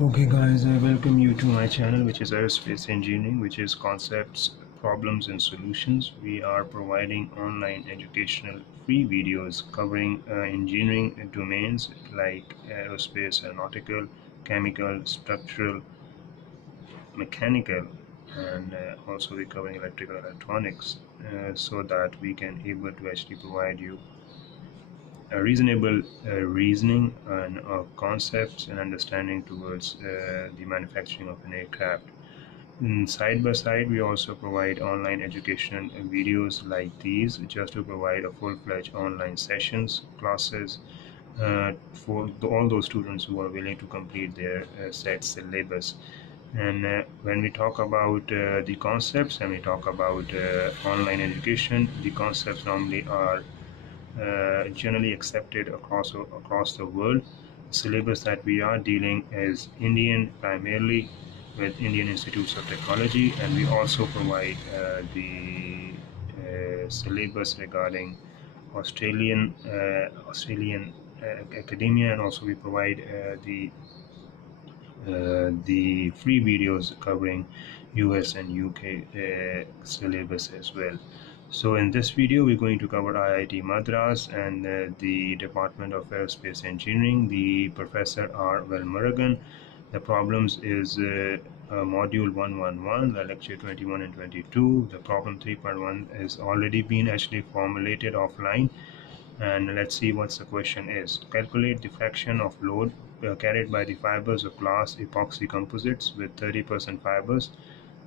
Okay guys, I welcome you to my channel, which is Aerospace Engineering, which is concepts, problems and solutions. We are providing online educational free videos covering engineering domains like aerospace, aeronautical, chemical, structural, mechanical, and also we're covering electrical electronics, so that we can able to actually provide you a reasonable reasoning and concepts and understanding towards the manufacturing of an aircraft. Side by side, we also provide online educational videos like these just to provide a full-fledged online sessions, classes for all those students who are willing to complete their set syllabus. And when we talk about the concepts and we talk about online education, the concepts normally are generally accepted across the world. The syllabus that we are dealing is Indian primarily, with Indian Institutes of Technology, and we also provide the syllabus regarding Australian academia, and also we provide the free videos covering US and UK syllabus as well. So in this video, we're going to cover IIT Madras and the Department of Aerospace Engineering, the Professor R. Velmurugan. The problems is Module 111, the lecture 21 and 22. The problem 3.1 is already been actually formulated offline, and let's see what the question is. Calculate the fraction of load carried by the fibers of glass epoxy composites with 30% fibers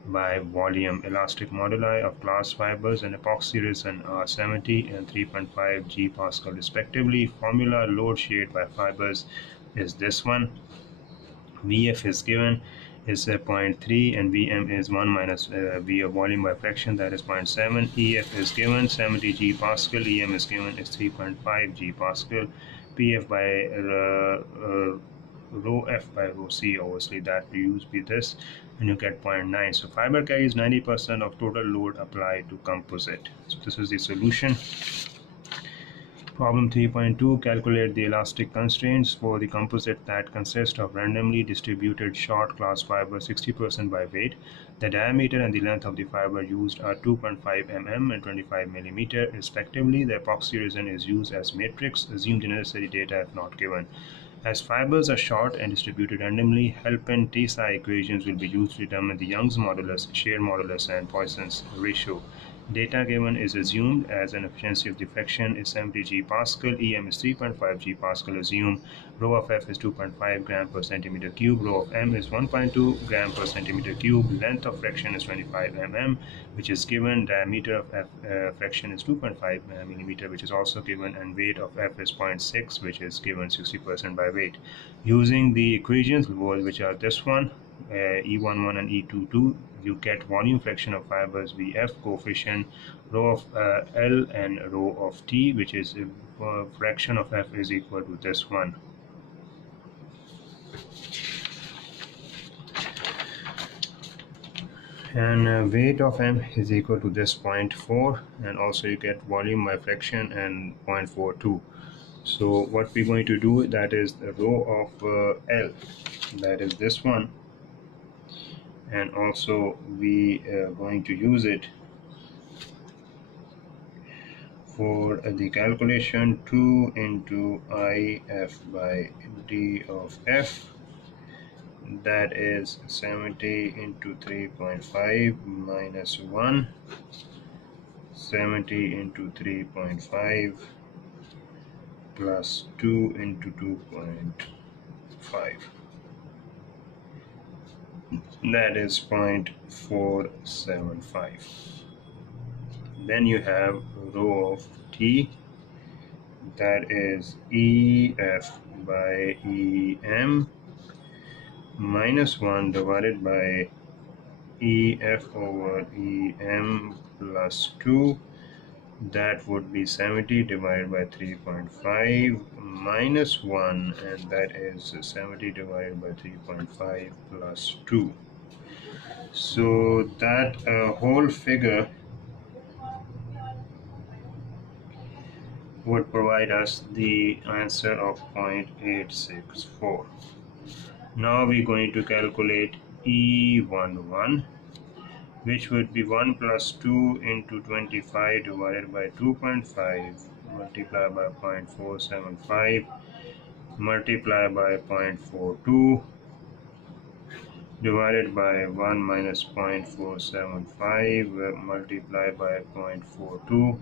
by volume. Elastic moduli of glass fibers and epoxy resin are 70 and 3.5 G Pascal respectively. Formula load shared by fibers is this one. Vf is given is zero point 0.3 and Vm is 1 minus V of volume by fraction, that is 0.7. Ef is given 70 G Pascal, Em is given is 3.5 G Pascal. Pf by rho F by rho C, obviously that we use be this, and you get 0.9. So fiber carries 90% of total load applied to composite. So this is the solution. Problem 3.2, calculate the elastic constraints for the composite that consist of randomly distributed short glass fiber 60% by weight. The diameter and the length of the fiber used are 2.5 mm and 25 mm respectively. The epoxy resin is used as matrix. Assume the necessary data if not given. As fibers are short and distributed randomly, Helpin-Tesa equations will be used to determine the Young's modulus, shear modulus, and Poisson's ratio. Data given is assumed as an efficiency of diffraction is 70 G Pascal, Em is 3.5 G Pascal. Assume rho of F is 2.5 gram per centimeter cube, rho of M is 1.2 gram per centimeter cube, length of fraction is 25 mm, which is given, diameter of F fraction is 2.5 millimeter, which is also given, and weight of F is 0.6, which is given 60% by weight. Using the equations which are this one, E11 and E22, you get volume fraction of fibers Vf, coefficient rho of L and rho of T, which is fraction of F is equal to this one. And weight of M is equal to this 0.4, and also you get volume by fraction and 0.42. So what we're going to do, that is the rho of L, that is this one, and also we are going to use it for the calculation 2 into IF by D of F, that is 70 into 3.5 minus 1, 70 into 3.5 plus 2 into 2.5, that is 0.475. Then you have rho of T, that is EF by EM minus 1 divided by EF over EM plus 2, that would be 70 divided by 3.5 minus 1, and that is 70 divided by 3.5 plus 2. So that whole figure would provide us the answer of 0.864. Now we're going to calculate E11, which would be 1 plus 2 into 25 divided by 2.5 multiplied by 0.475 multiplied by 0.42 divided by 1 minus 0.475 multiplied by 0.42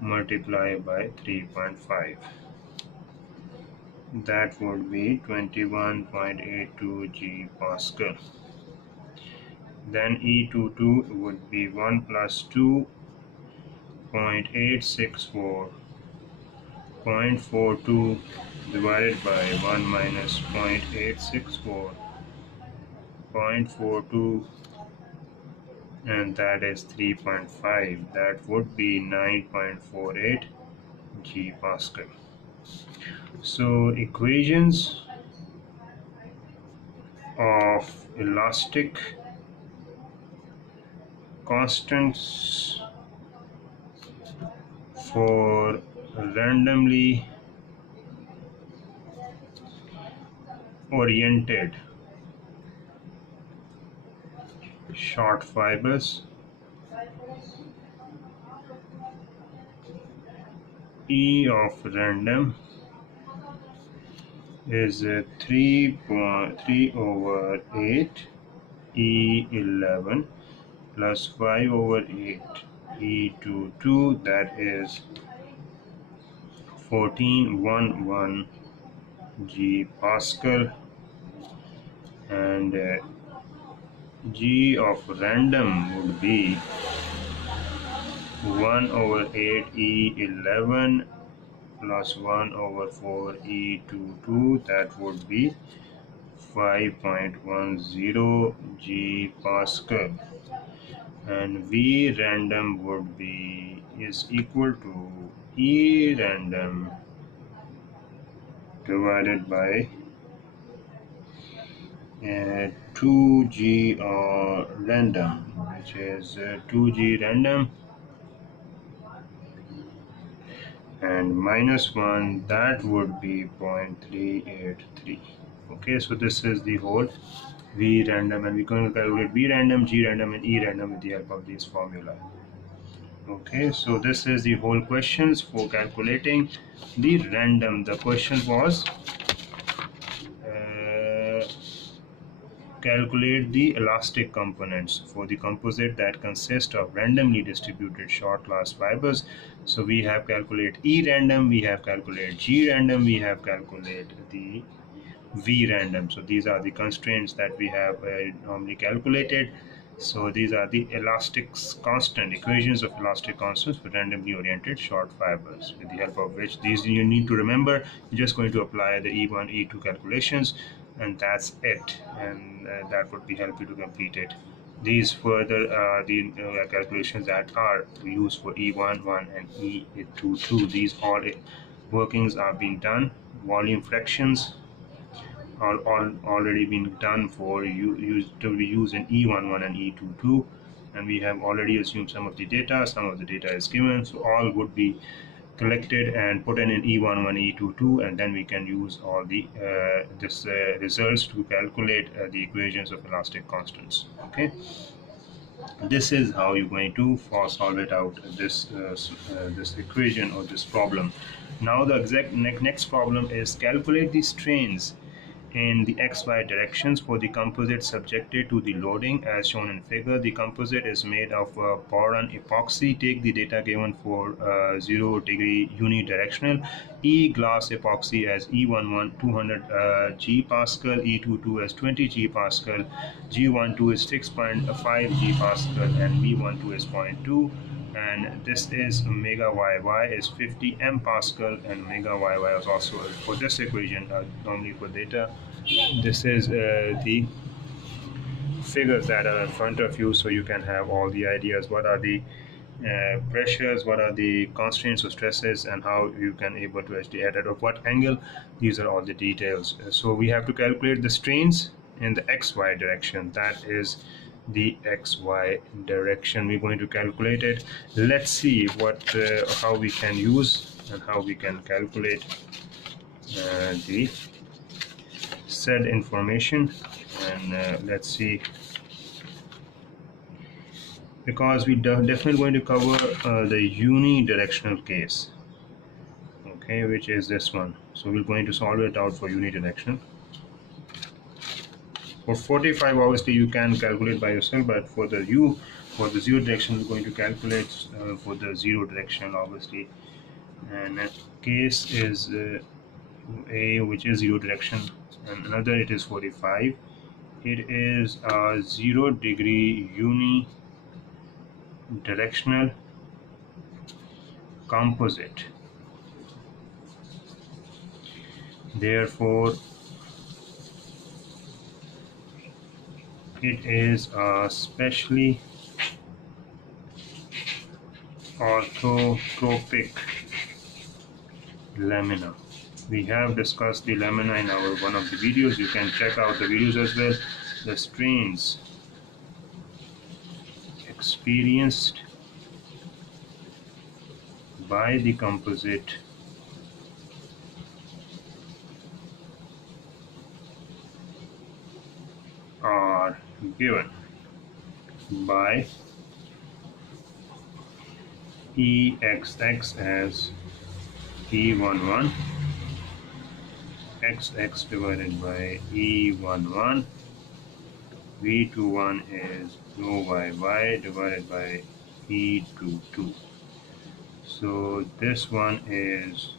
multiplied by 3.5. That would be 21.82 G Pascal. Then E22 would be 1 plus 2.864.42 divided by 1 minus 0.864.42, and that is 3.5. That would be 9.48 G Pascal. So equations of elastic constants for randomly oriented short fibers. E of random is 3.3 over 8 E11 plus 5 over 8 E22, that is 14.11 G Pascal, and G of random would be 1 over 8 E11 plus 1 over 4 E22, that would be 5.10 G Pascal, and V random would be is equal to E random divided by 2G random, which is 2G random, and minus 1, that would be 0.383. Okay, so this is the whole V random, and we're going to calculate V random, G random, and E random with the help of this formula. Okay, so this is the whole questions for calculating the random. The question was calculate the elastic components for the composite that consist of randomly distributed short glass fibers. So we have calculated E random, we have calculated G random, we have calculated the V random. So these are the constraints that we have normally calculated. So these are the elastic constant equations of elastic constants for randomly oriented short fibers, with the help of which these you need to remember. You're just going to apply the E1, E2 calculations, and that's it. And that would be help you to complete it. These further the calculations that are used for E1, 1 and E2, 2. These all workings are being done. Volume fractions all already been done for you to be used in E11 and E22, and we have already assumed some of the data. Some of the data is given, so all would be collected and put in E11, E22, and then we can use all the results to calculate the equations of elastic constants. Okay, this is how you're going to solve it out, this equation or this problem. Now the exact next problem is calculate the strains in the XY directions for the composite subjected to the loading as shown in figure. The composite is made of boron epoxy. Take the data given for 0 degree unidirectional. E glass epoxy as E11 200 G Pascal, E22 as 20 G Pascal, G12 is 6.5 G Pascal, and V12 is 0.2. And this is omega yy is 50 M Pascal, and omega yy is also for this equation normally for data. This is the figures that are in front of you, so you can have all the ideas what are the pressures, what are the constraints or stresses, and how you can able to actually add it, of what angle. These are all the details. So we have to calculate the strains in the XY direction. That is the XY direction. We're going to calculate it. Let's see what how we can use and how we can calculate the said information, and let's see, because we definitely going to cover the unidirectional case, okay, which is this one. So we're going to solve it out for unidirectional. For 45, obviously you can calculate by yourself, but for the zero direction, we're going to calculate for the zero direction, obviously. And case is A, which is zero direction, and another it is 45. It is a 0-degree unidirectional composite. Therefore, it is a specially orthotropic lamina. We have discussed the lamina in our one of the videos. You can check out the videos as well. The strains experienced by the composite are given by EXX as E11, XX divided by E11, V21 is rho YY divided by E22. So this one is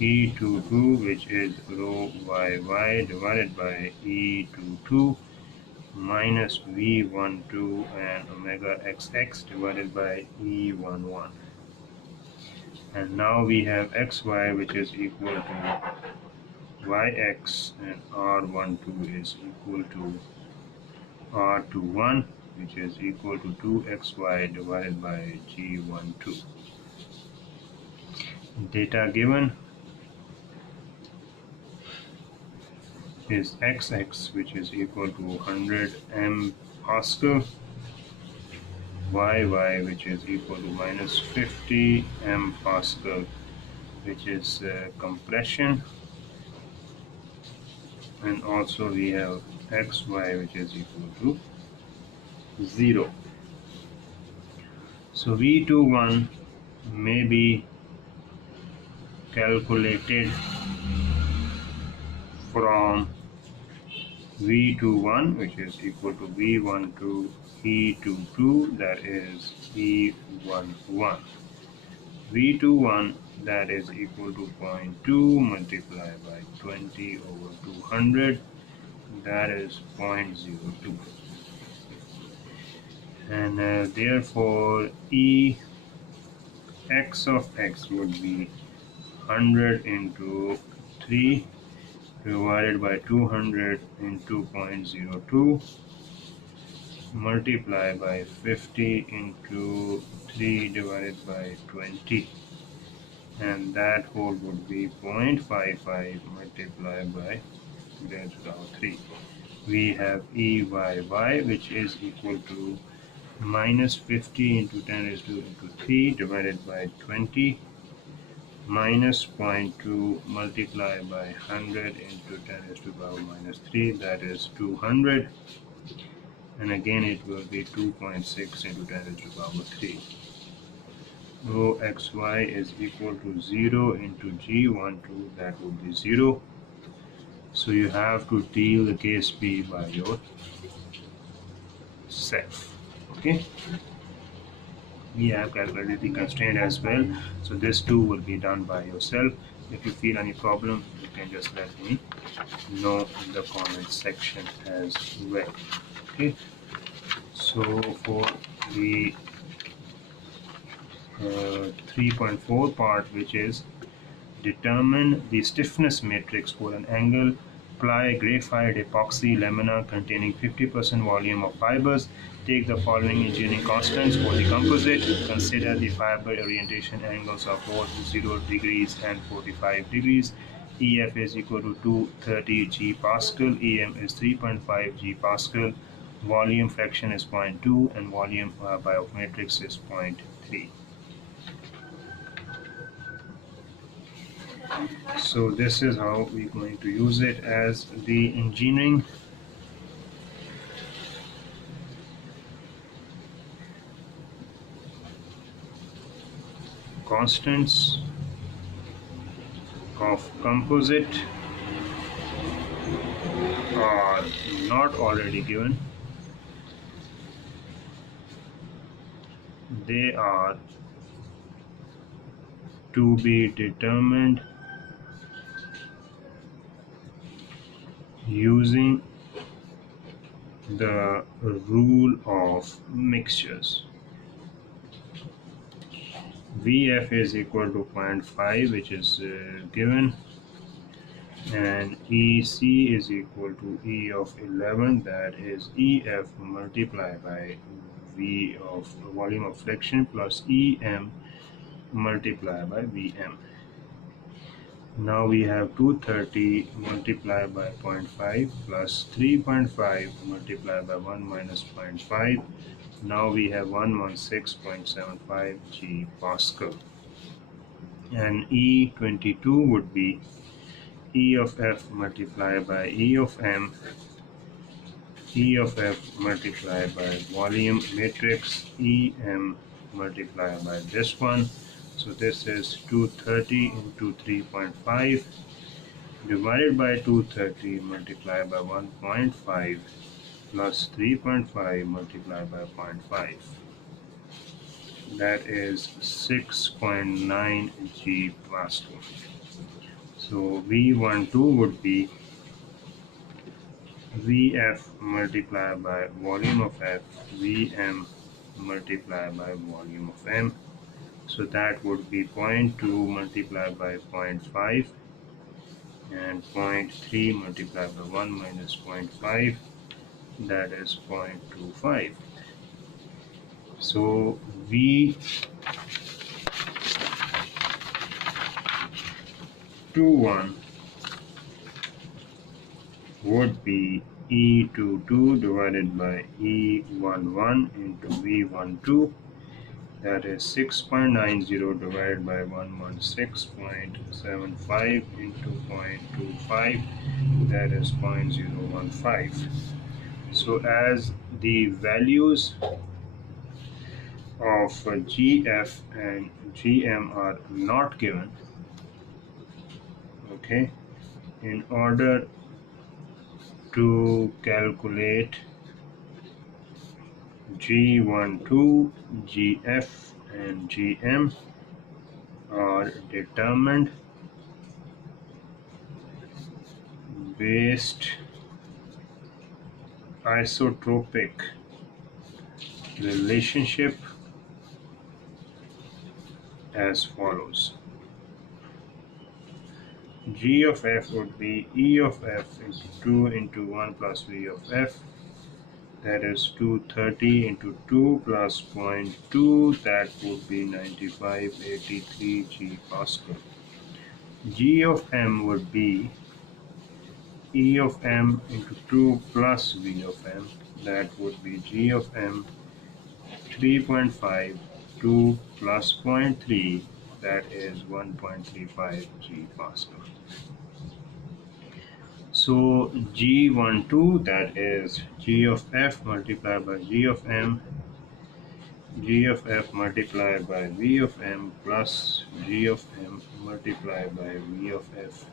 E22, which is rho YY divided by E22 minus V12 and omega XX divided by E11. And now we have XY, which is equal to YX, and R12 is equal to R21, which is equal to 2XY divided by G12. Data given is XX, which is equal to 100 M Pascal, YY, which is equal to minus 50 M Pascal, which is compression, and also we have XY, which is equal to 0. So V21 may be calculated from V21, which is equal to V12 E22, that is E11. V21, that is equal to 0.2 multiplied by 20 over 200, that is 0.02. And therefore E x of x would be 100 into 3 divided by 200 into 0.02 multiplied by 50 into 3 divided by 20, and that whole would be 0.55 multiplied by 3. We have EYY, which is equal to minus 50 into 10 raised to into 3 divided by 20 minus 0.2 multiplied by 100 into 10 raised to the power minus 3, that is 200, and again it will be 2.6 into 10 raised to the power 3. Rho xy is equal to 0 into G12, that would be 0. So you have to deal the case B by yourself. Okay, we have calculated the constraint as well, so this too will be done by yourself. If you feel any problem, you can just let me know in the comment section as well. Okay, so for the 3.4 part, which is determine the stiffness matrix for an angle ply graphite epoxy lamina containing 50% volume of fibers. Take the following engineering constants for the composite. Consider the fiber orientation angles of both 0 degrees and 45 degrees. EF is equal to 230 G Pascal, EM is 3.5 G Pascal, volume fraction is 0.2, and volume by matrix is 0.3. So this is how we're going to use it as the engineering constants of composite are not already given. They are to be determined using the rule of mixtures. Vf is equal to zero point 0.5, which is given, and EC is equal to E of 11, that is EF multiplied by V of volume of friction plus EM multiplied by Vm. Now we have 230 multiplied by 0.5 plus 3.5 multiplied by 1 minus 0.5. Now we have 116.75 G Pascal. And E22 would be E of F multiplied by E of M, E of F multiplied by volume matrix EM multiplied by this one. So this is 230 into 3.5 divided by 230 multiplied by 1.5 plus 3.5 multiplied by 0.5. That is 6.9 G Pascal. So V12 would be Vf multiplied by volume of F, Vm multiplied by volume of M. So that would be 0.2 multiplied by 0.5 and 0.3 multiplied by 1 minus 0.5, that is 0.25. So V21 would be E22 divided by E11 into V12, that is 6.90 divided by 116.75 into 0.25, that is 0.015. So as the values of GF and GM are not given, okay, in order to calculate G12, GF and GM are determined based isotropic relationship as follows. G of F would be E of F into 2 into 1 plus V of F, that is 230 into 2 plus 0.2, that would be 9583 G Pascal. G of M would be E of M into 2 plus V of M, that would be G of M 3.5, 2 plus 0.3, that is 1.35 G Pascal. So G12, that is G of F multiplied by G of M, G of F multiplied by V of M plus G of M multiplied by V of F,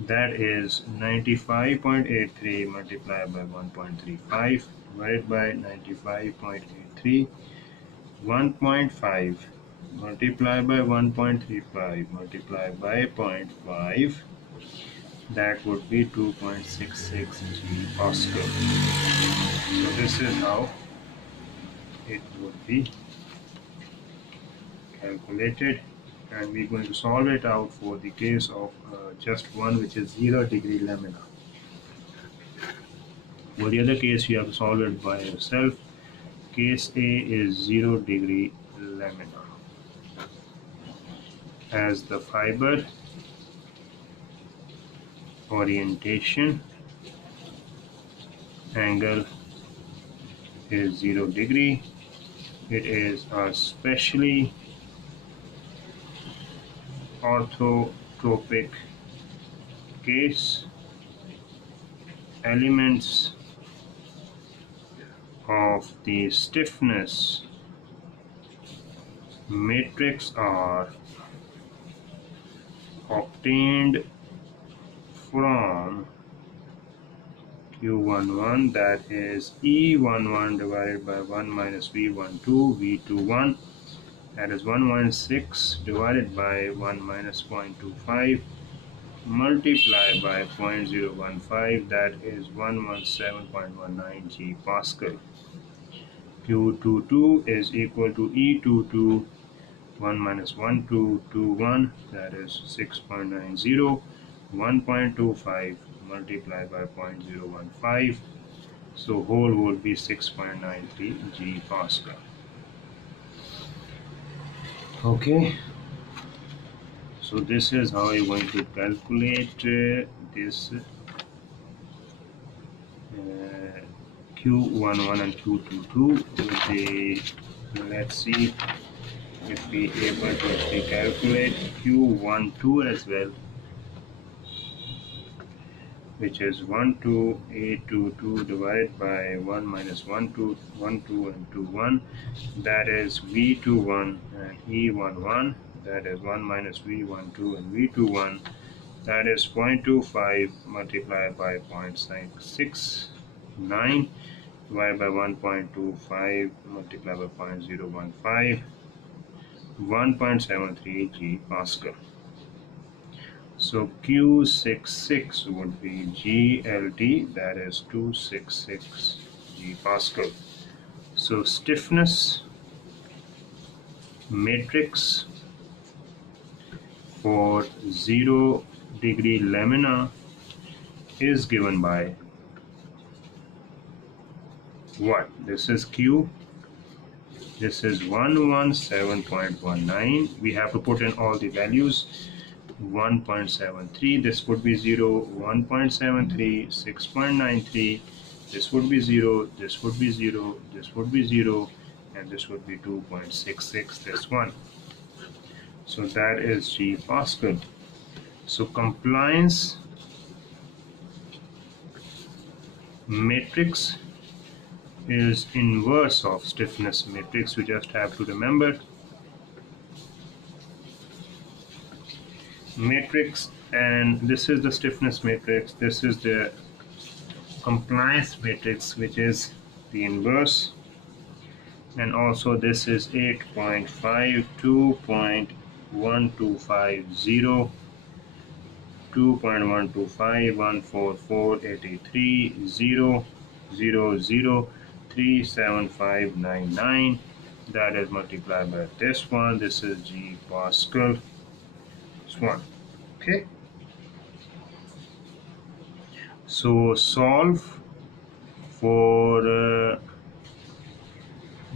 that is 95.83 multiplied by 1.35 divided by 95.83, 1.5 multiplied by 1.35 multiplied by 0.5, that would be 2.66 G Pascal. So this is how it would be calculated, and we're going to solve it out for the case of just one, which is 0 degree lamina. For the other case you have to solve it by yourself. Case A is 0 degree lamina. As the fiber orientation angle is 0 degree, it is a specially orthotropic macroscopic case, elements of the stiffness matrix are obtained from Q11, that is E11 divided by 1 minus V12, V21, that is 116 divided by 1 minus 0.25, multiplied by 0.015, that is 117.19 G Pascal. Q22 is equal to E22 1 minus 1221, that is 6.90, 1.25 multiplied by 0.015, so whole would be 6.93 G Pascal. Okay, so this is how you're going to calculate this Q11 and Q22 with the, let's see if we able to actually calculate Q12 as well, which is 12822 divided by 1 minus 12 and 21, that is V21 and E11, that is 1 minus V12 and V21, that is 0.25 multiplied by 0.669 divided by 1.25 multiplied by 0.015, 1.73 G Pascal. So Q66 would be GLT, that is 266 G Pascal. So stiffness matrix for 0 degree lamina is given by what? This is Q, this is 117.19. We have to put in all the values. 1.73, this would be 0, 1.73, 6.93, this would be 0, this would be 0, this would be 0, and this would be 2.66, this one. So that is G Pascal. So compliance matrix is inverse of stiffness matrix. We just have to remember matrix, and this is the stiffness matrix, this is the compliance matrix, which is the inverse, and also this is 8.5, 2.1250, 2.125, 144, 83, 0, 0, 0, 37599, that is multiplied by this one. This is G Pascal, this one. Okay, so solve for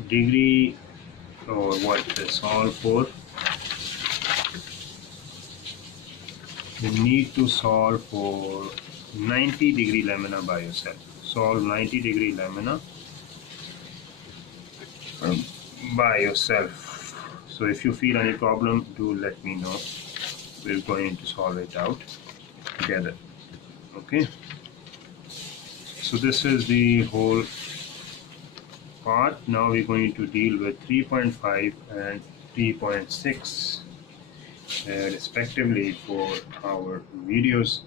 degree, or what, solve for, you need to solve for 90 degree lamina by yourself. Solve 90 degree lamina by yourself. So if you feel any problem, do let me know. We're going to solve it out together. Okay, so this is the whole part. Now we're going to deal with 3.5 and 3.6 respectively for our videos.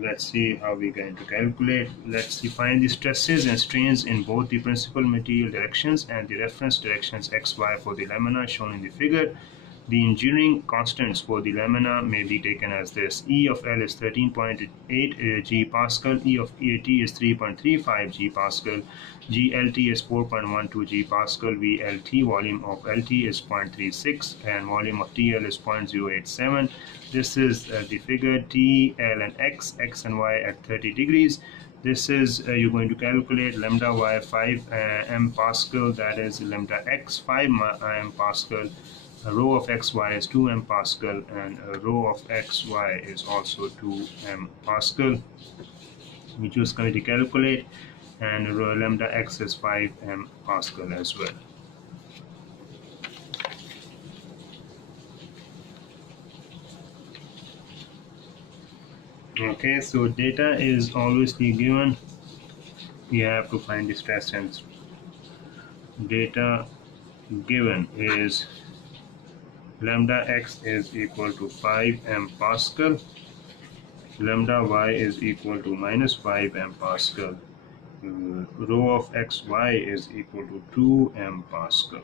Let's see how we're going to calculate. Let's see, find the stresses and strains in both the principal material directions and the reference directions XY for the lamina shown in the figure. The engineering constants for the lamina may be taken as this: E of L is 13.8 G Pascal, E of AT is 3.35 G Pascal, GLT is 4.12 G Pascal, VLT, volume of LT is 0.36, and volume of TL is 0.087. This is the figure T, L, and X and Y at 30 degrees. This is you're going to calculate lambda Y 5 M Pascal, that is lambda X 5 M Pascal. A rho of xy is 2 M Pascal, and a rho of xy is also 2 M Pascal. We just going to calculate, and rho lambda x is 5 M Pascal as well. Okay, so data is obviously given. We have to find the stress, and data given is lambda x is equal to 5 MPa, lambda y is equal to minus 5 MPa, rho of xy is equal to 2 MPa.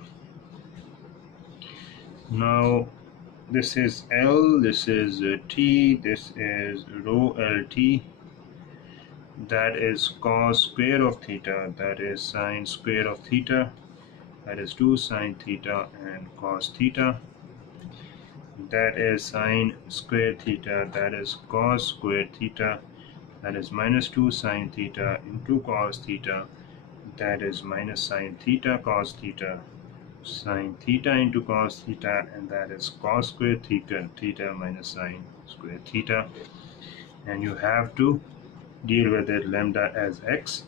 Now this is L, this is T, this is rho LT, that is cos square of theta, that is sine square of theta, that is 2 sine theta and cos theta, that is sine square theta, that is cos square theta, that is minus 2 sine theta into cos theta, that is minus sine theta cos theta, sine theta into cos theta, and that is cos square theta minus sine square theta. And you have to deal with it lambda as x,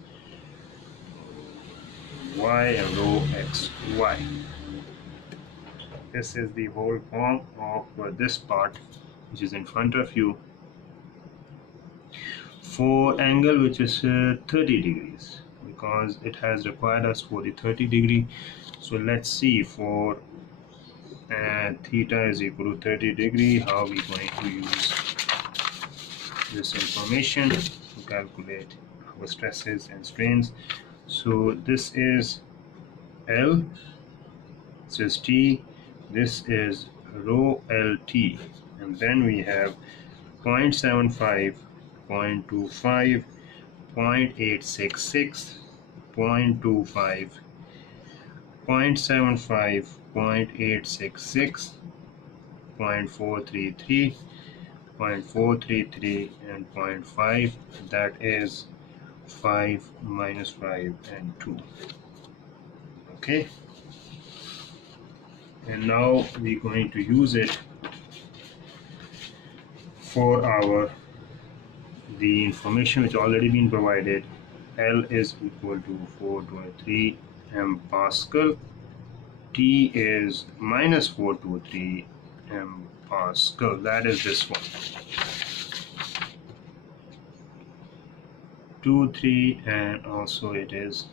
y, and rho x, y. This is the whole form of this part which is in front of you for angle which is 30 degrees, because it has required us for the 30-degree. So let's see, for theta is equal to 30 degree, how we going to use this information to calculate our stresses and strains. So this is L, this is T, this is rho LT, and then we have 0.75, 0.25, 0.866, 0.25, 0.75, 0.866, 0.433, 0.433, and zero point 0.5, that is 5, minus 5, and 2. Okay, and now we're going to use it for our the information which already been provided. L is equal to 423 MPa, T is minus 423 MPa, that is this one, 2 3, and also it is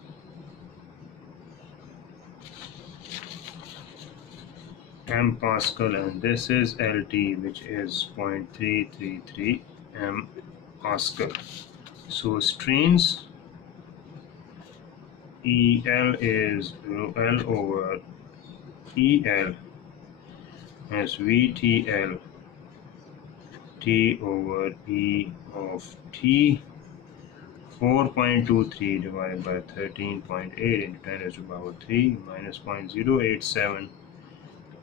MPa, and this is LT, which is 0.333 MPa. So strains, EL is L over EL as VTL, T over E of T, 4.23 divided by 13.8 into 10 raised to the power 3 minus 0.087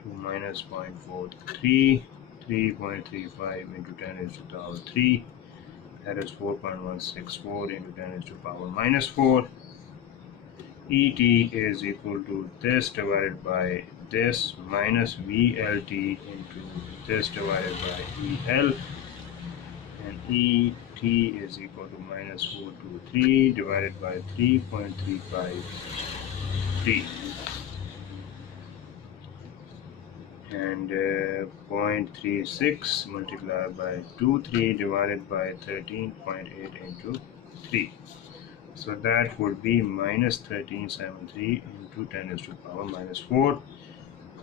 to minus 0.43, 3.35 into 10 raised to the power 3, that is 4.164 into 10 raised to the power minus 4. ET is equal to this divided by this minus VLT into this divided by EL, and ET is equal to minus 423 divided by 3.353, and 0.36 multiplied by 23 divided by 13.8 into 3. So that would be minus 1373 into 10 raised to the power minus 4.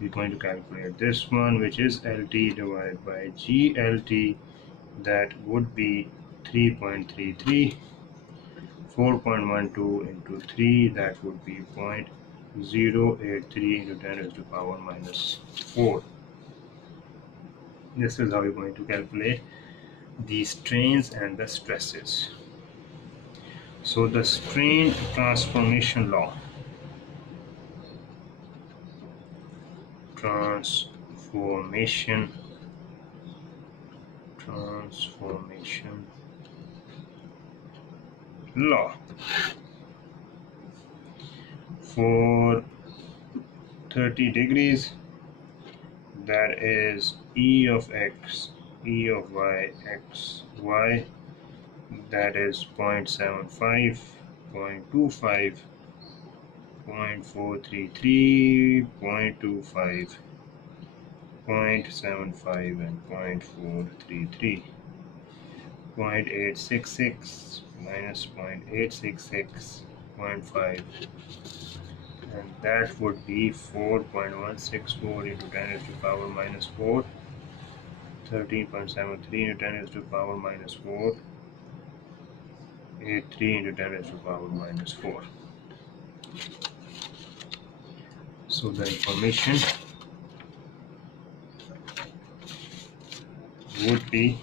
We're going to calculate this one, which is LT divided by GLT, that would be 3.33, 4.12 into 3, that would be 0.083 into 10 raised to the power minus 4. This is how we're going to calculate the strains and the stresses. So the strain transformation law, transformation law, for 30 degrees, that is E of x, E of y, x, y, that is 0.75, 0.25, 0.433, 0.25, 0.75, and 0.433. 0.866 minus 0.866.5, and that would be 4.164 into 10 raised to power minus 4, 13.73 into 10 raised to power minus 4, 83 into 10 raised to power minus 4. So the information would be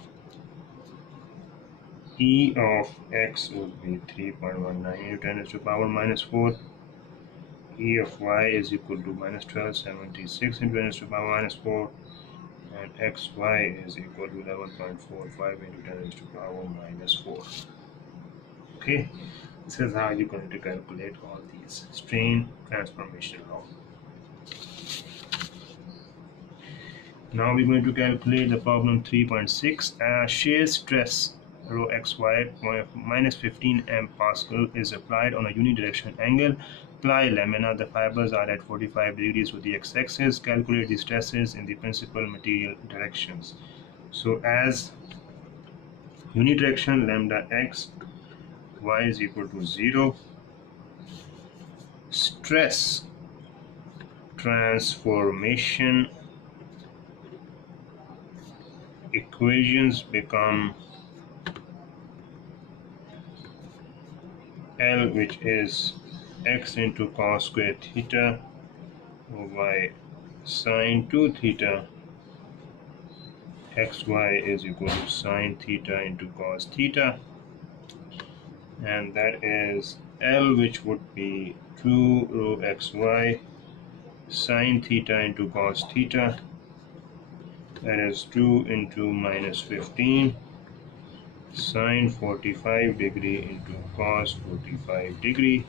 E of x would be 3.19 into 10 raised to power minus 4. E of y is equal to minus 1276 into 10 raised to power minus 4. And xy is equal to 11.45 into 10 raised to power minus 4. Okay, this is how you're going to calculate all these strain transformation law. Now we're going to calculate the problem 3.6. Shear stress rho xy minus 15 MPa is applied on a unidirectional angle. Ply lamina. The fibers are at 45 degrees with the x-axis. Calculate the stresses in the principal material directions. So as unidirectional lambda x y is equal to 0, stress transformation equations become L, which is x into cos square theta y sine 2 theta, xy is equal to sine theta into cos theta, and that is L, which would be 2 rho xy sine theta into cos theta, that is 2 into minus 15 sine 45 degree into cos 45 degree,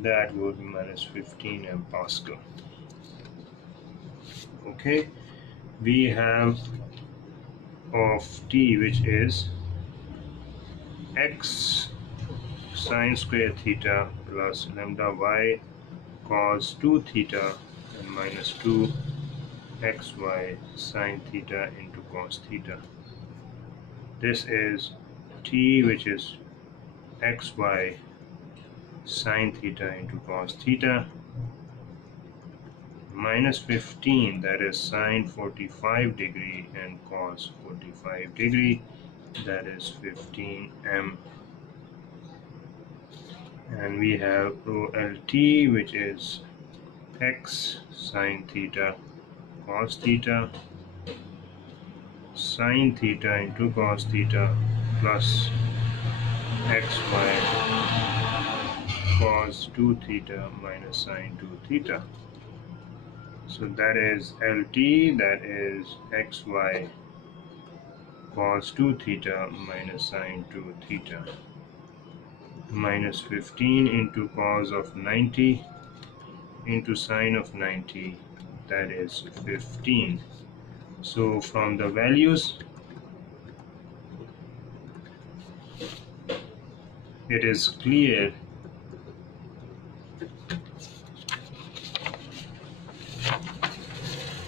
that would be minus 15 MPa. Okay, we have of t, which is x sine square theta plus lambda y cos 2 theta and minus 2 xy sine theta into cos theta. This is t, which is xy sine theta into cos theta, minus 15, that is sine 45 degree, and cos 45 degree, that is 15 m. And we have rho lt, which is x sine theta cos theta sine theta into cos theta plus xy cos 2 theta minus sine 2 theta. So that is LT, that is xy cos 2 theta minus sine 2 theta, minus 15 into cos of 90 into sine of 90, that is 15. So from the values, it is clear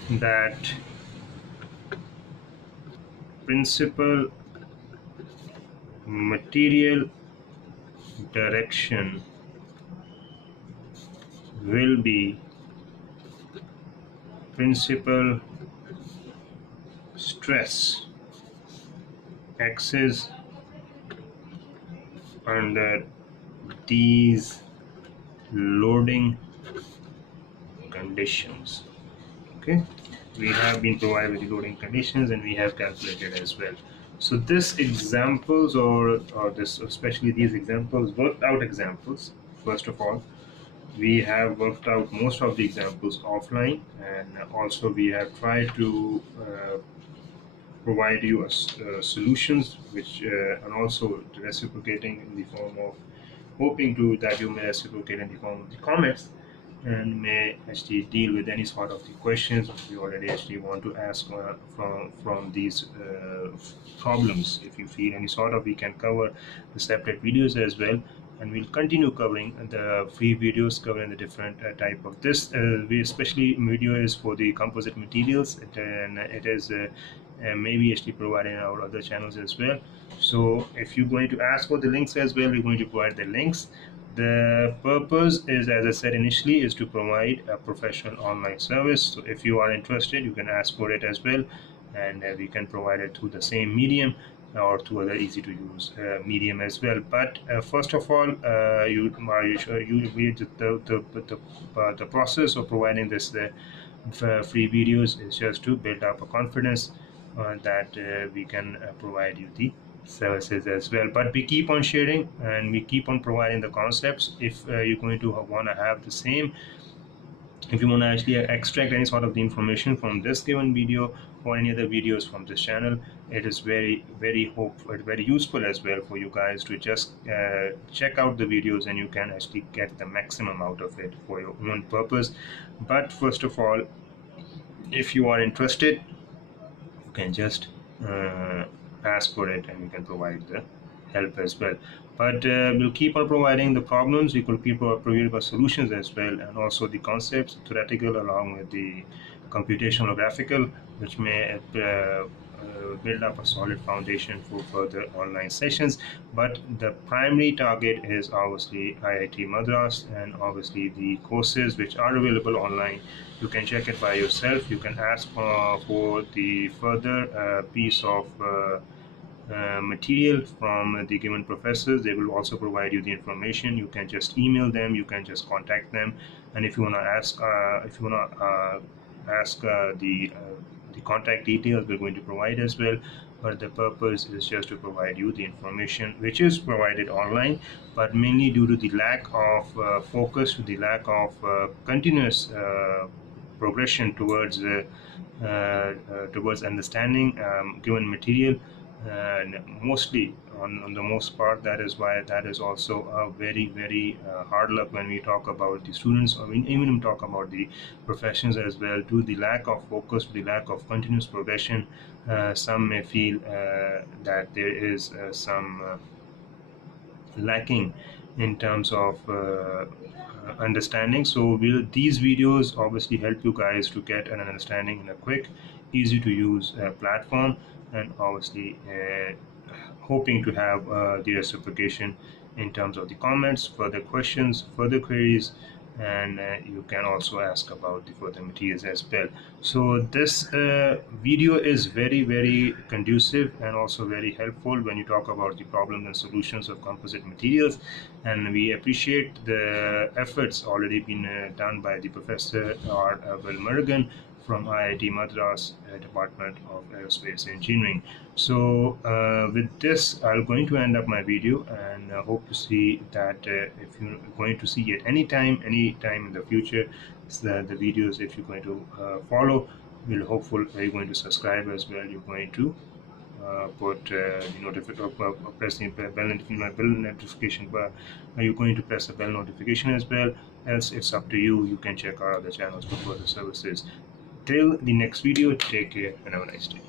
that principal material direction will be principal stress axis under these loading conditions. Okay, we have been provided with the loading conditions and we have calculated as well. So this examples or this, especially these examples, worked out examples. First of all, we have worked out most of the examples offline, and also we have tried to provide you solutions, which and also reciprocating in the form of hoping to that you may reciprocate in the form of the comments and may actually deal with any sort of the questions you already actually want to ask from these problems. If you feel any sort of, we can cover the separate videos as well. and we'll continue covering the free videos covering the different type of this. We especially video is for the composite materials, and it is maybe actually provided in our other channels as well. So if you're going to ask for the links as well, we're going to provide the links. The purpose is, as I said initially, is to provide a professional online service. So if you are interested, you can ask for it as well, and we can provide it through the same medium or through other easy to use medium as well. But first of all, you are you sure you the process of providing this free videos is just to build up a confidence that we can provide you the services as well. But we keep on sharing and we keep on providing the concepts. If you're going to want to have the same, if you want to actually extract any sort of the information from this given video or any other videos from this channel, it is very hopeful, very useful as well for you guys to just check out the videos, and you can actually get the maximum out of it for your own purpose. But first of all, if you are interested, you can just ask for it, and we can provide the help as well. But we'll keep on providing the problems, we could keep providing the solutions as well, and also the concepts, theoretical along with the computational or graphical, which may build up a solid foundation for further online sessions. But the primary target is obviously IIT Madras, and obviously the courses which are available online. You can check it by yourself. You can ask for the further piece of material from the given professors. They will also provide you the information. You can just email them, you can just contact them, and if you want to ask the contact details, we're going to provide as well. But the purpose is just to provide you the information which is provided online, but mainly due to the lack of focus, the lack of continuous progression towards understanding given material, and mostly on the most part, that is why that is also a very hard luck when we talk about the students, or even talk about the professions as well. Due to the lack of focus, the lack of continuous progression, some may feel that there is some lacking in terms of understanding. So these videos obviously help you guys to get an understanding in a quick, easy to use platform, and obviously hoping to have the reciprocation in terms of the comments, further questions, further queries, and you can also ask about the further materials as well. So this video is very conducive and also very helpful when you talk about the problems and solutions of composite materials, and we appreciate the efforts already been done by the Professor R. Will Murugan from IIT Madras Department of Aerospace Engineering. So with this, I'm going to end up my video, and hope to see that if you're going to see it anytime in the future, the videos, if you're going to follow, we'll hopeful you're going to subscribe as well. You're going to put the notification, press the bell notification bar. You're going to press the bell notification as well. Else, it's up to you. You can check our other channels for further services. Till the next video, take care and have a nice day.